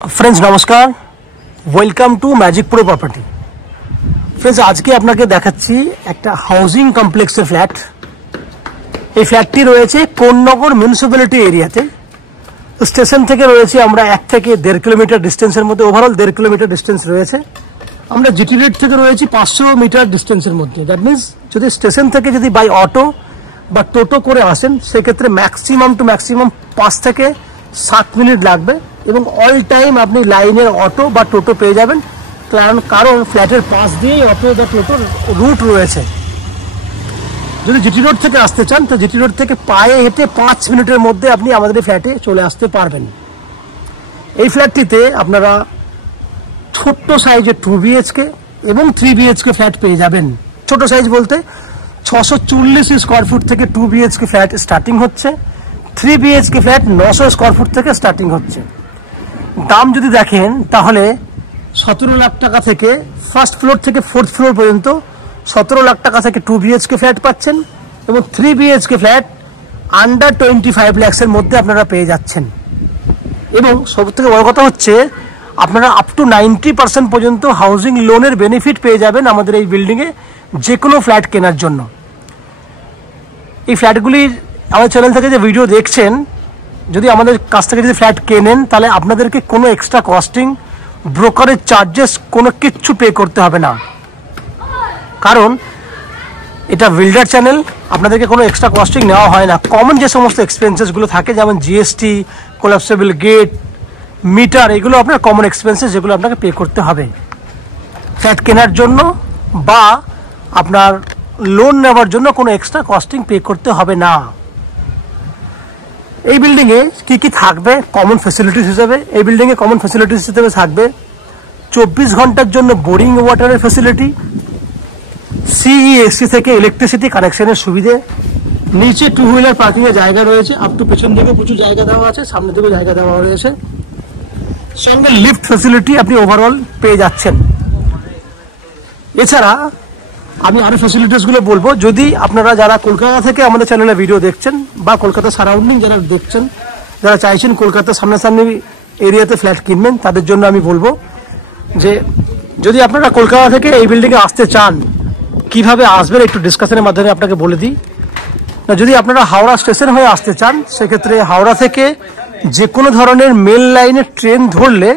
Friends नमस्कार, welcome to magic pro property. Friends आज के আপনাকে দেখাচ্ছি একটা হাউজিং কমপ্লেক্সের ফ্ল্যাট। এই ফ্ল্যাটটি রয়েছে কোন্নগর মিউনিসিপ্যালিটি এরিয়াতে। স্টেশন থেকে রয়েছে আমরা 1 থেকে 1.5 কিলোমিটার ডিস্টেন্সের মধ্যে, ওভারঅল 1.5 কিলোমিটার ডিস্টেন্স রয়েছে। আমরা জিটি রোড থেকে রয়েছে 500 মিটার ডিস্টেন্সের মধ্যে। দ্যাট মিন্স যদি স্টেশন থেকে যদি বাই অটো বা টোটো করে আসেন সেক্ষেত্রে ম্যাক্সিমাম টু ম্যাক্সিমাম 5 থেকে 7 মিনিট লাগবে এবং অল টাইম আপনি লাইনের অটো বা টোটো পেয়ে যাবেন, কারণ ফ্ল্যাটের পাশ দিয়েই অটো বা টোটোর রুট রয়েছে। যদি জিটি রোড থেকে আসতে চান তো জিটি রোড থেকে পায়ে হেঁটে 5 মিনিটের মধ্যে আপনি আমাদের এই ফ্ল্যাটে চলে আসতে পারবেন। এই ফ্ল্যাটটিতে আপনারা ছোট্ট সাইজের 2 BHK এবং 3 BHK ফ্ল্যাট পেয়ে যাবেন। ছোট সাইজ বলতে 640 স্কোয়ার ফুট থেকে 2 BHK ফ্ল্যাট স্টার্টিং হচ্ছে, 3 BHK ফ্ল্যাট 900 স্কোয়ার ফুট থেকে স্টার্টিং হচ্ছে। দাম যদি দেখেন তাহলে 17 লাখ টাকা থেকে ফার্স্ট ফ্লোর থেকে 4th ফ্লোর পর্যন্ত 17 লাখ টাকা থেকে 2 BHK ফ্ল্যাট পাচ্ছেন এবং 3 BHK ফ্ল্যাট আন্ডার 25 লাখসের মধ্যে আপনারা পেয়ে যাচ্ছেন। এবং সবথেকে বড় কথা হচ্ছে আপনারা আপ টু 90% পর্যন্ত হাউজিং লোনের বেনিফিট পেয়ে যাবেন আমাদের এই বিল্ডিংয়ে যে কোনো ফ্ল্যাট কেনার জন্য। এই ফ্ল্যাটগুলির আমাদের চ্যানেল থেকে যে ভিডিও দেখছেন, যদি আমাদের কাছ থেকে যদি ফ্ল্যাট কেনেন তাহলে আপনাদেরকে কোনো এক্সট্রা কস্টিং, ব্রোকারেজ চার্জেস কোনো কিচ্ছু পে করতে হবে না, কারণ এটা বিল্ডার চ্যানেল, আপনাদেরকে কোনো এক্সট্রা কস্টিং নেওয়া হয় না। কমন যে সমস্ত এক্সপেন্সেসগুলো থাকে যেমন জিএসটি, কোলাপসেবল গেট, মিটার, এগুলো আপনার কমন এক্সপেন্সেস যেগুলো আপনাকে পে করতে হবে ফ্ল্যাট কেনার জন্য, বা আপনার লোন নেওয়ার জন্য কোনো এক্সট্রা কস্টিং পে করতে হবে না। এই বিল্ডিংয়ে কি কি থাকবে কমন ফ্যাসিলিটিস হিসেবে? এই বিল্ডিংয়ে কমন ফ্যাসিলিটিস হিসেবে থাকবে 24 ঘন্টার জন্য বোরিং ওয়াটারের ফ্যাসিলিটি, সিইএসসি থেকে ইলেকট্রিসিটি কানেকশনের সুবিধে, নিচে 2 হুইলার পার্কিং এর জায়গা রয়েছে, আপ টু পেছন দিকে প্রচুর জায়গা দেওয়া আছে, সামনে দিকে জায়গা দেওয়া রয়েছে, সঙ্গে লিফট ফ্যাসিলিটি আপনি ওভারঅল পেয়ে যাচ্ছেন। এছাড়া আমি আরো ফ্যাসিলিটিসগুলো বলবো। যদি আপনারা যারা কলকাতা থেকে আমাদের চ্যানেলে ভিডিও দেখছেন বা কলকাতা সারাউন্ডিং যারা দেখছেন, যারা চাইছেন কলকাতার সামনাসামনি এরিয়াতে ফ্ল্যাট কিনবেন, তাদের জন্য আমি বলবো যে যদি আপনারা কলকাতা থেকে এই বিল্ডিংয়ে আসতে চান, কিভাবে আসবেন একটু ডিসকাশনের মাধ্যমে আপনাকে বলে দিই। যদি আপনারা হাওড়া স্টেশন হয়ে আসতে চান সেক্ষেত্রে হাওড়া থেকে যে কোনো ধরনের মেল লাইনের ট্রেন ধরলে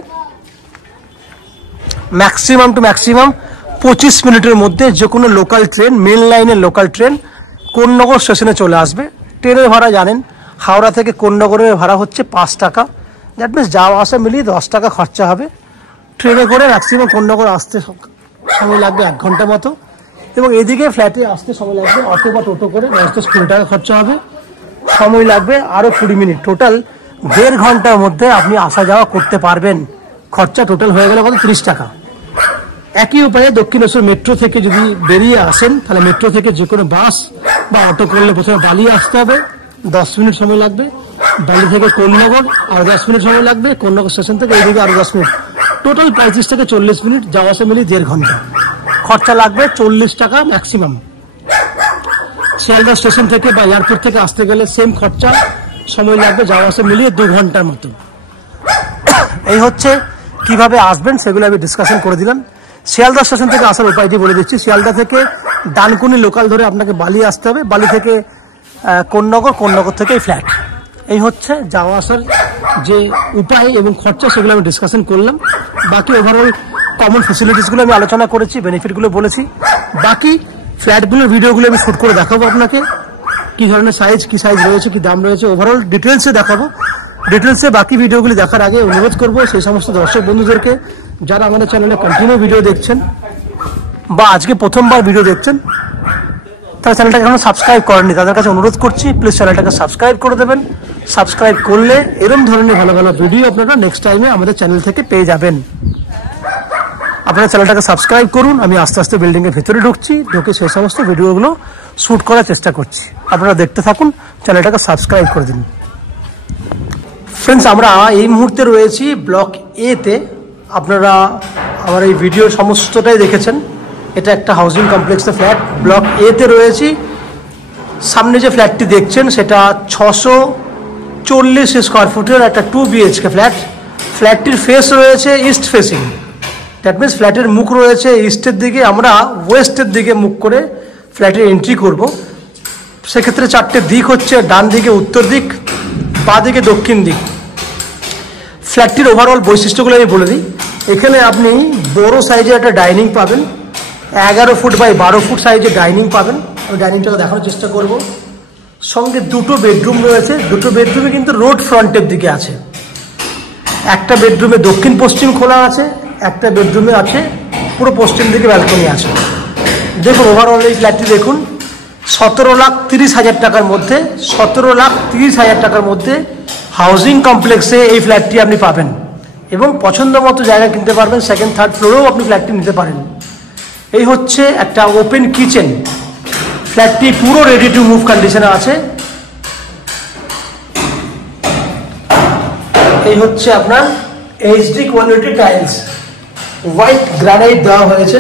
ম্যাক্সিমাম টু ম্যাক্সিমাম 25 মিনিটের মধ্যে যে কোনো লোকাল ট্রেন, মেল লাইনের লোকাল ট্রেন কোন্নগর স্টেশনে চলে আসবে। ট্রেনের ভাড়া জানেন, হাওড়া থেকে কোন্নগরের ভাড়া হচ্ছে 5 টাকা। দ্যাট মিনস যাওয়া আসা মিলিয়ে 10 টাকা খরচা হবে। ট্রেনে করে ম্যাক্সিমাম কোন্নগর আসতে সময় লাগবে 1 ঘন্টা মতো, এবং এদিকে ফ্ল্যাটে আসতে সময় লাগবে অটো বা টোটো করে 10-20 টাকা খরচা হবে, সময় লাগবে আরও 20 মিনিট। টোটাল 1.5 ঘন্টার মধ্যে আপনি আসা যাওয়া করতে পারবেন। খরচা টোটাল হয়ে গেল কত? 30 টাকা। একই উপায়ে দক্ষিণেশ্বর মেট্রো থেকে যদি বেরিয়ে আসেন তাহলে মেট্রো থেকে যে কোনো বাস বা অটো করলে প্রথমে বালি আসতে হবে, 10 মিনিট সময় লাগবে। বালি থেকে কোন্নগর আরো 10 মিনিট সময় লাগবে। কোন্নগর স্টেশন থেকে এইদিকে আরো 10 মিনিট, টোটাল 35 থেকে 40 মিনিট, যাওয়া আসা মিলিয়ে 1.5 ঘন্টা। খরচা লাগবে 40 টাকা ম্যাক্সিমাম। শিয়ালদা স্টেশন থেকে বা এয়ারপোর্ট থেকে আসতে গেলে সেম খরচা, সময় লাগবে যাওয়া আসা মিলিয়ে 2 ঘন্টার মতো। এই হচ্ছে কিভাবে আসবেন সেগুলো আমি ডিসকাশন করে দিলাম। শিয়ালদা স্টেশন থেকে আসার উপায়টি বলে দিচ্ছি। শিয়ালদা থেকে ডানকুনি লোকাল ধরে আপনাকে বালি আসতে হবে, বালি থেকে কোন্নগর, কোন্নগর থেকে ফ্ল্যাট। এই হচ্ছে যাওয়া আসার যে উপায় এবং খরচা, সেগুলো আমি ডিসকাশন করলাম। বাকি ওভারঅল কমন ফ্যাসিলিটিসগুলো আমি আলোচনা করেছি, বেনিফিটগুলো বলেছি। বাকি ফ্ল্যাটগুলোর ভিডিওগুলো আমি শ্যুট করে দেখাবো আপনাকে, কি ধরনের সাইজ, কি সাইজ রয়েছে, কি দাম রয়েছে, ওভারঅল ডিটেলসে দেখাবো। ডিটেলসে বাকি ভিডিওগুলি দেখার আগে অনুরোধ করবো সেই সমস্ত দর্শক বন্ধুদেরকে যারা আমাদের চ্যানেলে কন্টিনিউ ভিডিও দেখছেন বা আজকে প্রথমবার ভিডিও দেখছেন, তারা চ্যানেলটাকে এখনো সাবস্ক্রাইব করেননি, তাদের কাছে অনুরোধ করছি প্লিজ চ্যানেলটাকে সাবস্ক্রাইব করে দেবেন। সাবস্ক্রাইব করলে এরকম ধরনের ভালো ভালো ভিডিও আপনারা নেক্সট টাইমে আমাদের চ্যানেল থেকে পেয়ে যাবেন। আপনারা চ্যানেলটাকে সাবস্ক্রাইব করুন। আমি আস্তে আস্তে বিল্ডিংয়ের ভিতরে ঢুকছি, ঢুকে সেই সমস্ত ভিডিওগুলো শ্যুট করার চেষ্টা করছি। আপনারা দেখতে থাকুন, চ্যানেলটাকে সাবস্ক্রাইব করে দিন। ফ্রেন্ডস, আমরা এই মুহূর্তে রয়েছি ব্লক এতে। আপনারা আমার এই ভিডিওর সমস্তটাই দেখেছেন। এটা একটা হাউজিং কমপ্লেক্সের ফ্ল্যাট, ব্লক এতে রয়েছি। সামনে যে ফ্ল্যাটটি দেখছেন সেটা 640 স্কোয়ার ফুটের একটা 2 BHK ফ্ল্যাট। ফ্ল্যাটটির ফেস রয়েছে ইস্ট ফেসিং, দ্যাট মিনস ফ্ল্যাটের মুখ রয়েছে ইস্টের দিকে, আমরা ওয়েস্টের দিকে মুখ করে ফ্ল্যাটের এন্ট্রি করব। সেক্ষেত্রে চারটে দিক হচ্ছে ডান দিকে উত্তর দিক, বাঁ দিকে দক্ষিণ দিক। ফ্ল্যাটটির ওভারঅল বৈশিষ্ট্যগুলো আমি বলে দিই। এখানে আপনি বড় সাইজের একটা ডাইনিং পাবেন, 11 ফুট বাই 12 ফুট সাইজের ডাইনিং পাবেন। আমি ডাইনিংটাকে দেখানোর চেষ্টা করব। সঙ্গে দুটো বেডরুম রয়েছে, দুটো বেডরুমে কিন্তু রোড ফ্রন্টের দিকে আছে। একটা বেডরুমে দক্ষিণ পশ্চিম খোলা আছে, একটা বেডরুমে আছে পুরো পশ্চিম দিকে ব্যালকনি আছে। দেখুন ওভারঅল এই ফ্ল্যাটটি দেখুন, 17,30,000 টাকার মধ্যে, 17,30,000 টাকার মধ্যে হাউজিং কমপ্লেক্সে এই ফ্ল্যাটটি আপনি পাবেন এবং পছন্দ মতো জায়গা কিনতে পারবেন। সেকেন্ড থার্ড ফ্লোরেও আপনি ফ্ল্যাটটি নিতে পারেন। এই হচ্ছে একটা ওপেন কিচেন। ফ্ল্যাটটি পুরো রেডি টু মুভ কন্ডিশনে আছে। এই হচ্ছে আপনার HD quality tiles, white granite দেওয়া হয়েছে,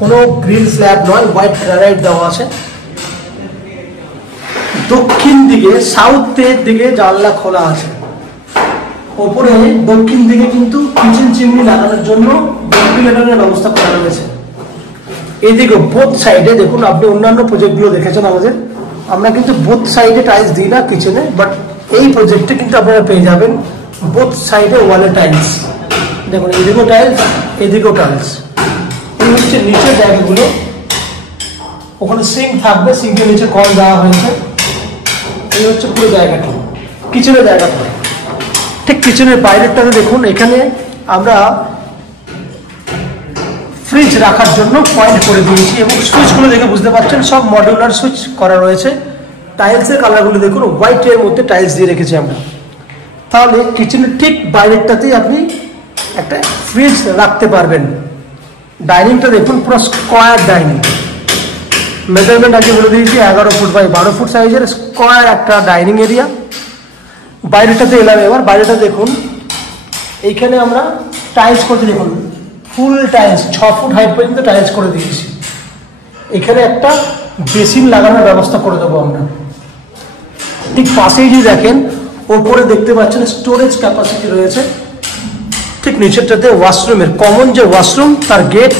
কোনো গ্রিন স্ল্যাব নয়, হোয়াইট গ্রানাইট দেওয়া আছে। দক্ষিণ দিকে সাউথের দিকে জানলা খোলা আছে। ওপরে দক্ষিণ দিকে কিন্তু কিচেন চিমনি লাগানোর জন্য ভেন্টিলেটরের ব্যবস্থা করা রয়েছে। এইদিকে বোথ সাইডে দেখুন, আপনি অন্যান্য প্রজেক্টগুলো দেখেছেন আমাদের, আমরা কিন্তু বোথ সাইডে টাইলস দিই না কিচেনে, বাট এই প্রজেক্টে কিন্তু আপনারা পেয়ে যাবেন বোথ সাইডে ওয়ালে টাইলস। দেখুন এদিকেও টাইলস, এদিকেও টাইলস। এই হচ্ছে নিচের জায়গাগুলো, ওখানে সিঙ্ক থাকবে, সিঙ্কের নিচে কল দেওয়া হয়েছে। এই হচ্ছে পুরো জায়গাটা, কিচেনের জায়গাটা। ঠিক কিচেনের বাইরেরটাতে দেখুন, এখানে আমরা ফ্রিজ রাখার জন্য পয়েন্ট করে দিয়েছি এবং সুইচগুলো দেখে বুঝতে পারছেন সব মডিউলার সুইচ করা রয়েছে। টাইলসের কালারগুলো দেখুন, হোয়াইটের মধ্যে টাইলস দিয়ে রেখেছি আমরা। তাহলে কিচেনের ঠিক বাইরেরটাতেই আপনি একটা ফ্রিজ রাখতে পারবেন। ডাইনিংটা দেখুন, পুরো স্কোয়ার ডাইনিং। মেজারমেন্ট আগে বলে দিয়েছি, 11 ফুট বাই 12 ফুট সাইজের স্কোয়ার একটা ডাইনিং এরিয়া। বাইরেটাতে এলাম এবার, বাইরেটা দেখুন, এইখানে আমরা টাইলস করতে, দেখুন ফুল টাইলস, 6 ফুট হাইট পর্যন্ত টাইলস করে দিয়েছি। এখানে একটা বেসিন লাগানোর ব্যবস্থা করে দেবো আমরা। ঠিক পাশেই যদি দেখেন, ওপরে দেখতে পাচ্ছেন স্টোরেজ ক্যাপাসিটি রয়েছে। ঠিক নিচেরটাতে ওয়াশরুমের কমন যে ওয়াশরুম, তার গেট,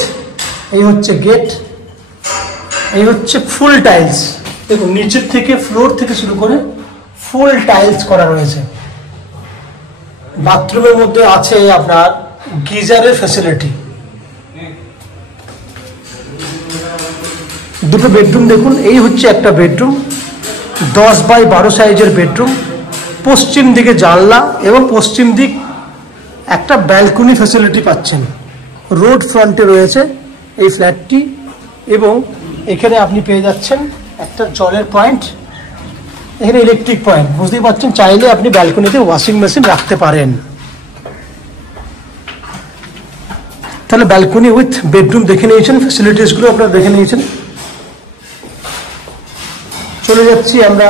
এই হচ্ছে গেট। এই হচ্ছে ফুল টাইলস। দেখুন নিচের থেকে ফ্লোর থেকে শুরু করে ফুল টাইলস করা রয়েছে। বাথরুমের মধ্যে আছে আপনার গিজারের ফ্যাসিলিটি। দুটো বেডরুম দেখুন, এই হচ্ছে একটা বেডরুম, 10 বাই 12 সাইজের বেডরুম। পশ্চিম দিকে জানলা এবং পশ্চিম দিক একটা ব্যালকনি ফ্যাসিলিটি পাচ্ছেন। রোড ফ্রন্টে রয়েছে এই ফ্ল্যাটটি এবং এখানে আপনি পেয়ে যাচ্ছেন একটা জলের পয়েন্ট, এখানে ইলেকট্রিক পয়েন্ট। বুঝতেই পারছেন, চাইলে আপনি ব্যালকনিতে ওয়াশিং মেশিন রাখতে পারেন। তাহলে ব্যালকনি উইথ বেডরুম দেখে নিয়েছেন, ফ্যাসিলিটিসগুলো আপনারা দেখে নিয়েছেন। চলে যাচ্ছি আমরা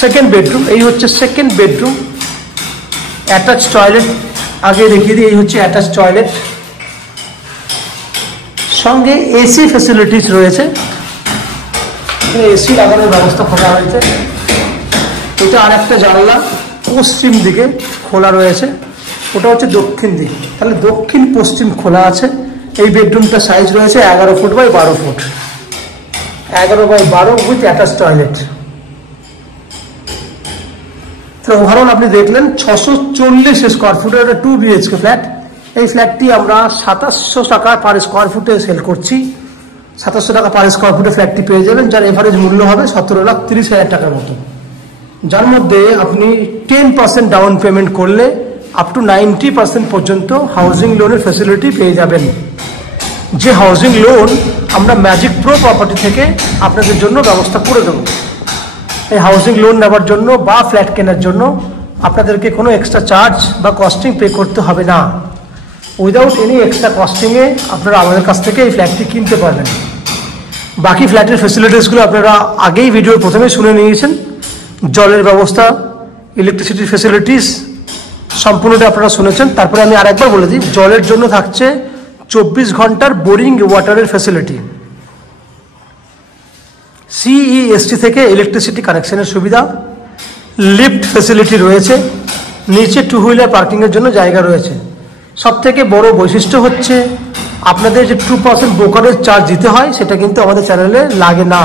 সেকেন্ড বেডরুম। এই হচ্ছে সেকেন্ড বেডরুম, অ্যাটাচ টয়লেট আগে দেখিয়ে দিই। এই হচ্ছে অ্যাটাচ টয়লেট, সঙ্গে এসি ফ্যাসিলিটিস রয়েছে, এসি লাগানোর ব্যবস্থা করা হয়েছে। এটা আর একটা জানলা পশ্চিম দিকে খোলা রয়েছে, ওটা হচ্ছে দক্ষিণ দিক। তাহলে দক্ষিণ পশ্চিম খোলা আছে। এই বেডরুমটা সাইজ রয়েছে 11 foot by 12 foot, 11 by 12 with attach toilet. তো ওভারঅল আপনি দেখলেন 640 স্কোয়ার ফুটের একটা 2 BHK ফ্ল্যাট। এই ফ্ল্যাটটি আমরা 2700 টাকা পার স্কোয়ার ফুটে সেল করছি। 2700 টাকা পার স্কোয়ার ফুটে ফ্ল্যাটটি পেয়ে যাবেন, যার এভারেজ মূল্য হবে 17,30,000 টাকার মতো, যার মধ্যে আপনি 10% ডাউন পেমেন্ট করলে আপ টু 90% পর্যন্ত হাউজিং লোনের ফ্যাসিলিটি পেয়ে যাবেন। যে হাউজিং লোন আমরা ম্যাজিক প্রো প্রপার্টি থেকে আপনাদের জন্য ব্যবস্থা করে দেব। এই হাউজিং লোন নেওয়ার জন্য বা ফ্ল্যাট কেনার জন্য আপনাদেরকে কোনো এক্সট্রা চার্জ বা কস্টিং পে করতে হবে না। উইদাউট এনি এক্সট্রা কস্টিংয়ে আপনারা আমাদের কাছ থেকে এই ফ্ল্যাটটি কিনতে পারবেন। বাকি ফ্ল্যাটের ফ্যাসিলিটিসগুলো আপনারা আগেই ভিডিওর প্রথমে শুনে নিয়েছেন। জলের ব্যবস্থা, ইলেকট্রিসিটির ফ্যাসিলিটিস সম্পূর্ণটা আপনারা শুনেছেন। তারপরে আমি আরেকবার বলে দিই, জলের জন্য থাকছে 24 ঘন্টার বোরিং ওয়াটারের ফ্যাসিলিটি, CEST থেকে ইলেকট্রিসিটি কানেকশনের সুবিধা, লিফট ফ্যাসিলিটি রয়েছে, নিচে 2 হুইলার পার্কিংয়ের জন্য জায়গা রয়েছে। সবথেকে বড় বৈশিষ্ট্য হচ্ছে আপনাদের যে 2% ব্রোকারেজ চার্জ দিতে হয় সেটা কিন্তু আমাদের চ্যানেলে লাগে না।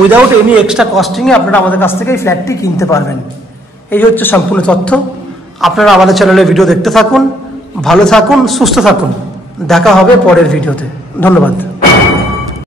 উইদাউট এনি এক্সট্রা কস্টিংয়ে আপনারা আমাদের কাছ থেকে এই ফ্ল্যাটটি কিনতে পারবেন। এই হচ্ছে সম্পূর্ণ তথ্য। আপনারা আমাদের চ্যানেলে ভিডিও দেখতে থাকুন, ভালো থাকুন, সুস্থ থাকুন। দেখা হবে পরের ভিডিওতে। ধন্যবাদ।